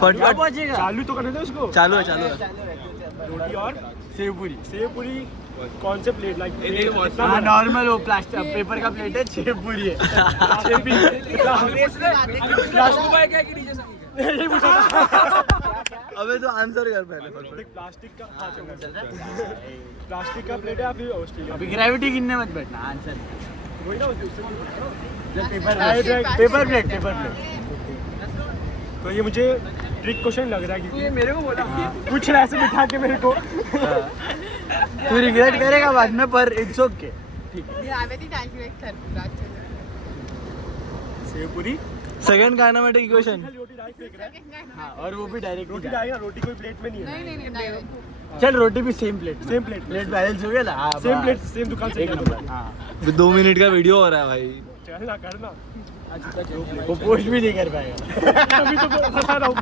फटफट पहुंचेगा। चालू तो करने दो उसको। चालू है रोटी और सेव पूरी। सेव पूरी कौन से प्लेट लाइक हाँ नॉर्मल वो प्लास्टिक पेपर का प्लेट है, सेव पूरी है। अबे तो आंसर कर पहले फटफट। प्लास्टिक का प्लास्टिक का प्लेट है या फिर ऑस्ट्रेलिया? अभी ग्रेविटी गिनने मत बैठना, आंसर वही ना पेपर प्लेट। तो ये मुझे ट्रिक क्वेश्चन लग रहा है क्योंकि मेरे को बोला कुछ ऐसे बिठा के मेरे को तू रिग्रेट करेगा बाद में, पर इट्स ओके। सेव पूरी सेकंड काइनेमेटिक इक्वेशन। रोटी डायरेक्ट फेंक रहा है। हाँ, और वो भी डायरेक्ट रोटी डालेगा, रोटी कोई प्लेट में नहीं है। चल रोटी भी सेम प्लेट प्लेट बैलेंस हो गया ना। हाँ, सेम बस। प्लेट सेम दुकान से एक नंबर। हाँ 2 मिनट का वीडियो हो रहा है भाई। चलना करना वो पोस्ट भी नहीं कर पाएगा। अभी तो बता रहा हूँ